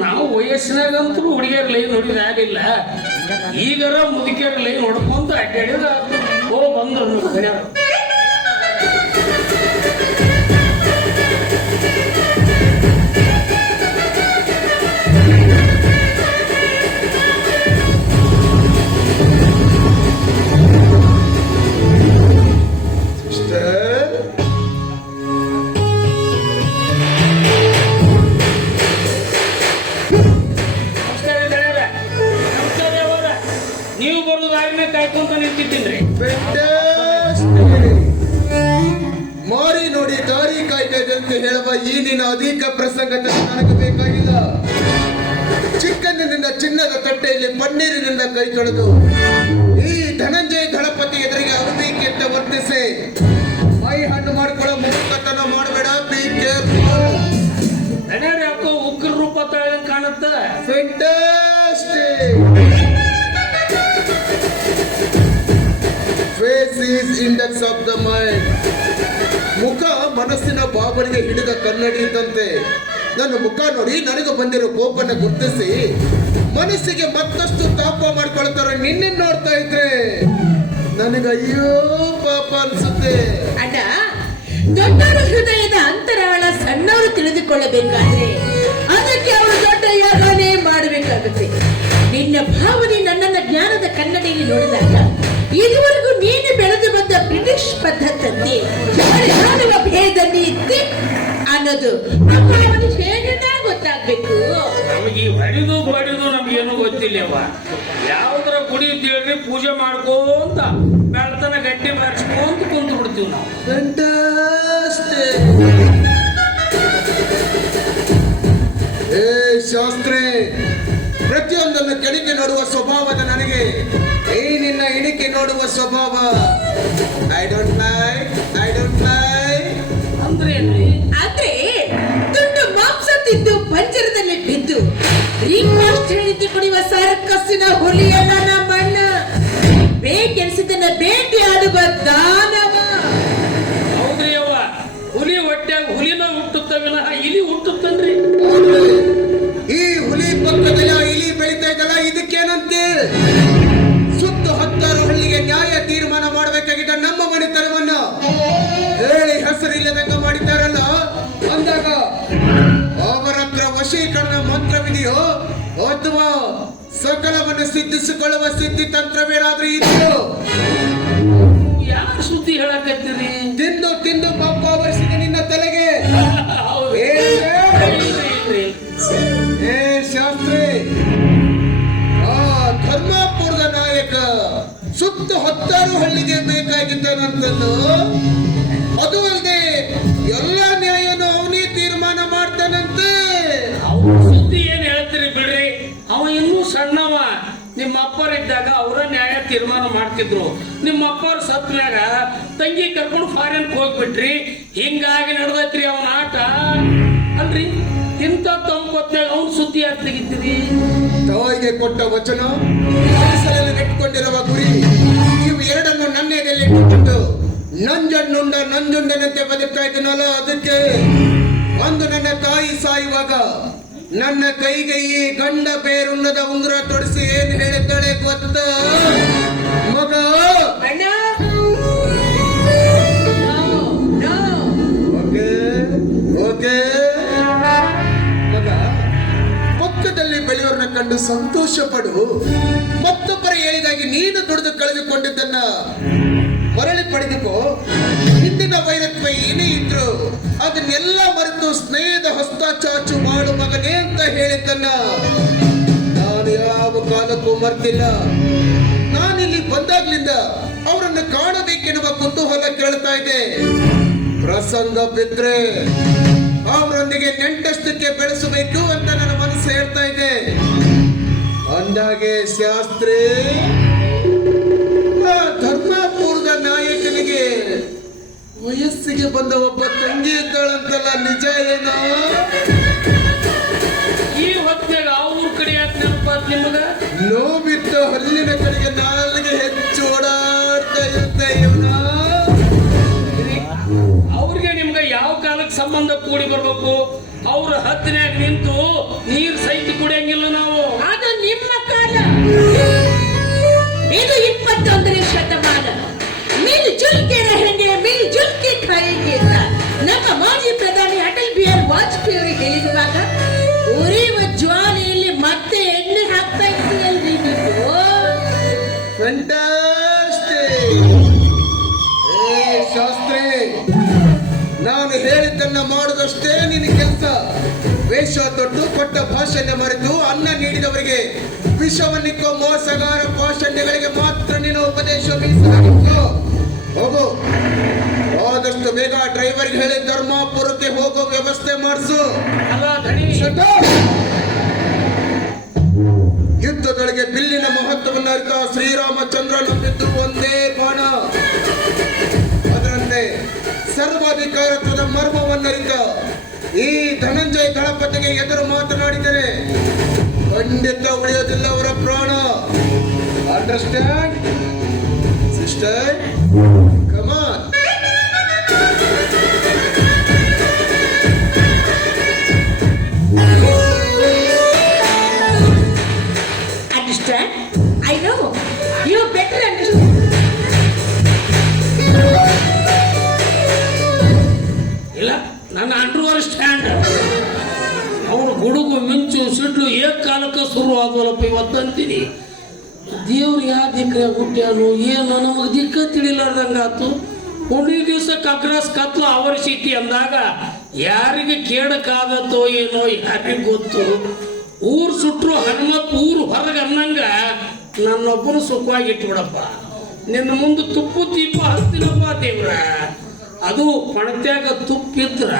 ನಾವು ವಯಸ್ಸಿನಾಗಂತೂ ಹುಡುಗಿಯರ್ ಲೈನ್ ನೋಡಿದ ಆಗಿಲ್ಲ. ಈಗರ ಮುದುಕಿಯರ್ ಲೈನ್ ಹೊಡ್ಕೊಂತ ಅಡ್ಡಾಡಿದ ಓ ಬಂದ್ರು ಈ ಅಧಿಕ ಪ್ರಸಂಗತೆ ನನಗೆ ಬೇಕಾಗಿಲ್ಲ ಚಿಕ್ಕಂದಿನಿಂದ ಚಿನ್ನದ ತಟ್ಟೆಯಲ್ಲಿ ಪನ್ನೀರಿನಿಂದ ಕೈ ತೊಳೆದು ಈ ಧನಂಜಯ ಗಣಪತಿ ಎದುರಿಗೆ ಅವಧಿಕೆ ಅಂತ ವರ್ತಿಸಿ ಮೈ ಹಣ್ಣು ಮಾಡ್ಕೊಳ್ಳೋ ಮುಖತನ ಮಾಡಬೇಡ ಬಿ ಕೇರ್ಫುಲ್ ಗೆಳೆಯರೇ ಯಾಕೋ ಉಗ್ರ ರೂಪ ತಳಂಗ್ ಕಾಣುತ್ತೆ! Face is index of the mind. ಮುಖ ಮನಸ್ಸಿನ ಭಾವನೆಗೆ ಹಿಡಿದ ಕನ್ನಡಿ ಇದ್ದಂತೆ ನನ್ನ ಮುಖ ನೋಡಿ ನನಗೆ ಬಂದಿರೋ ಕೋಪನ ಗುರ್ತಿಸಿ ಮನಸ್ಸಿಗೆ ಮತ್ತಷ್ಟು ತಾಪ ಮಾಡ್ಕೊಳ್ತಾರ. ನಿನ್ನೆ ನೋಡ್ತಾ ಇದ್ರೆ ನನಗೆ ಅಯ್ಯೋ ಪಾಪ ಅನ್ಸುತ್ತೆ. ಅಣ್ಣ, ದೊಡ್ಡವರ ಹೃದಯದ ಅಂತರಾಳ ಸಣ್ಣವರು ತಿಳಿದುಕೊಳ್ಳಬೇಕಾದ್ರೆ ಅದಕ್ಕೆ ಅವರು ದೊಡ್ಡ ಯೋಗನೇ ಮಾಡಬೇಕಾಗುತ್ತೆ. ನಿನ್ನ ಭಾವನೆ ನನ್ನನ್ನ ಜ್ಞಾನದ ಕನ್ನಡಿಯಲ್ಲಿ ನೋಡಿದಾಗ ನಮ್ಮ ಅವನಿಗೆ ಗೊತ್ತಾಗ್ಬೇಕು. ನಮಗೆ ಈ ಹೊಡಿದು ಬಡಿದು ನಮ್ಗೇನು ಗೊತ್ತಿಲ್ಲವ ಯಾವ್ದರ ಗುಡಿ ದೇವ್ರಿ ಪೂಜೆ ಮಾಡ್ಕೋಂತ ಬೆಳ್ತನ ಗಟ್ಟಿ ಬಾರಿಸ್ಕೊಂತ ಕುಂತು ಬಿಡ್ತೀವಿ ನಾವು. ಗಂಟೆ ಏ ಶಾಸ್ತ್ರಿ ಪ್ರತಿಯೊಂದನ್ನು ಕೆಣಿಕೆ ನೋಡುವ ಸ್ವಭಾವದ ನನಗೆ. ಏ ನಿನ್ನ ಇಣಿಕೆ ನೋಡುವ ಸ್ವಭಾವ. I don't lie I don't lie ಅಂದ್ರೆ ರೀಕಾಸ್ಟ್ ಹೇಳಿದ್ದು ಕುಡಿಯುವ ಸರ್ಕಸ್ಸಿನ ಹುಲಿಯಲ್ಲ ನಮ್ಮಣ್ಣ ಬೇಕೆನಿಸಿದ್ದನ್ನ ಭೇಟಿ ಆಡುವ ದಾನವ ಅಥವಾ ಸಕಲವನ್ನು ಸಿದ್ಧಿಸಿಕೊಳ್ಳುವ ಸಿದ್ಧಿ ತಂತ್ರವೇನಾದ್ರೂ ಇತ್ತು ಯಾರು ಸುದ್ದಿ ಹೇಳಕತ್ತೀರಿ? ತಿಂದು ತಿಂದು ಪಪ್ಪ ಆವರಿಸಿದೆ ನಿನ್ನ ತಲೆಗೆ. ಏ ಶಾಸ್ತ್ರಿ. ಆ ಧರ್ಮಾಪುರದ ನಾಯಕ ಸುತ್ತ ಹತ್ತಾರು ಹಳ್ಳಿಗೆ ಬೇಕಾಗಿದ್ದಾನಂತಂದು ಅದು ಇನ್ನೂ ಸಣ್ಣವ, ನಿಮ್ಮ ಅಪ್ಪರ ಇದ್ದಾಗ ಅವರ ನ್ಯಾಯ ತೀರ್ಮಾನ ಮಾಡ್ತಿದ್ರು. ನಿಮ್ಮ ಅಪ್ಪರ್ ಸತ್ನಾಗ ತಂಗಿ ಕರ್ಕೊಂಡು ಫಾರಿನ್ ಹೋಗ್ಬಿಟ್ರಿ, ಹಿಂಗಾಗಿ ನಡೆದೈತ್ರಿ ಅವನ ಆಟ. ಅಲ್ರಿ? ಇಂಥ ತಂಪತ್ನಾಗ ಅವ್ನ ಸುದ್ದಿ ಯಾಕೆ ತೆಗಿತೀರಿ? ತಾಯಿಗೆ ಕೊಟ್ಟ ವಚನ ಮನಸ್ಸಲ್ಲಿ ನೆಟ್ಕೊಂಡಿರುವ ಗುರಿ, ನೀವು ಎರಡನ್ನು ನನ್ನ ಎದೆಯಲ್ಲಿ ಇಟ್ಟುಕೊಂಡು ನಂಜನ್ನುಂಡ ನಂಜುಂಡನಂತೆ ಬದುಕ್ತಾ ಇದ್ದೀನಲ್ಲ, ಅದಕ್ಕೆ ಒಂದು ನನ್ನ ತಾಯಿ ಸಾಯುವಾಗ ನನ್ನ ಕೈಗೆ ಈ ಗಂಡ ಬೇರುಣ್ಣದ ಉಂಗುರ ತೊಡಿಸಿ ಏನು ಹೇಳುತ್ತಾಳೆ ಗೊತ್ತ? ಮಗ. Okay okay. ಮಗ ಪಕ್ಕದಲ್ಲಿ ಬೆಳೆಯೋರನ್ನ ಕಂಡು ಸಂತೋಷ ಪಡು ಮತ್ತೊಬ್ಬರ ಹೇಳಿದಾಗಿ ನೀನು ದುಡಿದು ಕಳೆದುಕೊಂಡಿದ್ದನ್ನ ಮರಳಿ ಪಡೆದುಕೋ. ಹಿಂದಿನ ವೈರತ್ವ ಏನೇ ಇದ್ರು ಅದನ್ನೆಲ್ಲ ಚಾಚು ಮಾಡು ಮಗನೇ ಅಂತ ಹೇಳಿದ್ದನ್ನ ನಾನು ಯಾವ ಕಾಲಕ್ಕೂ ಮರ್ತಿಲ್ಲ. ನಾನಿಲ್ಲಿ ಬಂದಾಗ್ಲಿಂದ ಅವರನ್ನು ಕಾಣಬೇಕೆನ್ನುವ ಕುತೂಹಲ ಕೇಳ್ತಾ ಇದೆ. ಪ್ರಸಂಗ ಬಿದ್ರೆ ಅವರೊಂದಿಗೆ ನೆಂಟಷ್ಟಕ್ಕೆ ಬೆಳೆಸಬೇಕು ಅಂತ ನನ್ನ ಮನಸ್ಸು ಹೇಳ್ತಾ ಇದೆ. ಅಂದಾಗೆ ಶಾಸ್ತ್ರಿ ಧರ್ಮಪುರದ ನಾಯಕನಿಗೆ ವಯಸ್ಸಿಗೆ ಬಂದ ಒಬ್ಬ ತಂಗಿ ಇದ್ದಾಳಂತಲ್ಲ, ನಿಜ ಏನೋ? ನೋವಿದ್ದ ಹಲ್ಲಿನ ಕಡೆಗೆ ನಾಲ್ಗೆ ಹೆಚ್ಚು ಓಡಾಡ್ತಾ ಇರುತ್ತೆ ಅವ್ರಿಗೆ ನಿಮ್ಗೆ ಯಾವ ಕಾಲಕ್ಕೆ ಸಂಬಂಧ ಕೂಡಿ ಬರ್ಬೇಕು? ಅವ್ರ ಹತ್ತಿನಾಗ ನಿಂತು ನೀರ್ ಸಹಿತ ಕುಡಿಯಂಗಿಲ್ಲ ನಾವು. ಅದು ನಿಮ್ಮ ಕಾಲ. ಇದು ಇಪ್ಪತ್ತೊಂದನೇ ಶತಮಾನ. ಮಿಲ್ ಜುಲ್ಕೆನ ವೇಷ ತೊಟ್ಟು ಕೊಟ್ಟ ಭಾಷಣ ಮರೆತು ಅನ್ನ ನೀಡಿದವರಿಗೆ ವಿಷವನ್ನಿಕ್ಕೋ ಮೋಸಗಾರ ಭಾಷಣ್ಯಗಳಿಗೆ ಮಾತ್ರ ನೀನು ಉಪದೇಶ ಮೀಸಲಾಗಿತ್ತು ಹೋಗು. ಆದಷ್ಟು ಬೇಗ ಡ್ರೈವರ್ಗೆ ಹೇಳಿ ಧರ್ಮಾಪುರಕ್ಕೆ ಹೋಗೋ ವ್ಯವಸ್ಥೆ ಮಾಡಿಸು. ಯುದ್ಧದೊಳಗೆ ಬಿಲ್ಲಿನ ಮಹತ್ವವನ್ನು ಅರಿತ ಶ್ರೀರಾಮಚಂದ್ರ ನಂಬಿದ್ದು ಒಂದೇ ಬಾಣ. ಅದರಂತೆ ಸರ್ವಾಧಿಕಾರತ್ವದ ಮರ್ಮವನ್ನರಿತ ಈ ಧನಂಜಯ ದಳಪತಿಗೆ ಎದುರು ಮಾತನಾಡಿದರೆ ಖಂಡಿತ ಉಳಿಯೋದಿಲ್ಲ ಅವರ ಪ್ರಾಣ understand sister come on Understand? I know. You better understand. ಏಕ್ ಕಾಲಕ್ಕೆ ಶುರು ಅಂತೀನಿ. ಇವತ್ತಂತೀನಿ ದೇವ್ರು ಯಾವ ದಿಕ್ಕರೆ ಹುಟ್ಟ್ಯಾನು ಏನು ನಮಗೆ ದಿಕ್ಕ ತಿಳಿಲಾರ್ದಂಗಾತು. ಹುಣ್ಣಿನ ದಿವಸ ಕಕ್ರಾಸ್ ಕತ್ಲು ಆವರಿಸಿತಿ ಅಂದಾಗ ಯಾರಿಗೆ ಕೇಳಕ್ಕಾಗತ್ತೋ ಏನೋ ಯಾರಿಗೆ ಗೊತ್ತು. ಊರು ಸುಟ್ಟರು ಹನುಮಪ್ಪ ಊರು ಹೊರಗೆ ಅನ್ನಂಗ ನನ್ನೊಬ್ಬನು ಸುಖವಾಗಿ ಇಟ್ಬಿಡಪ್ಪ. ನಿನ್ನ ಮುಂದೆ ತುಪ್ಪು ದೀಪ ಹಸ್ತಿನಪ್ಪ ದೇವ್ರ. ಅದು ಪಣತ್ಯಾಗ ತುಪ್ಪಿದ್ರ.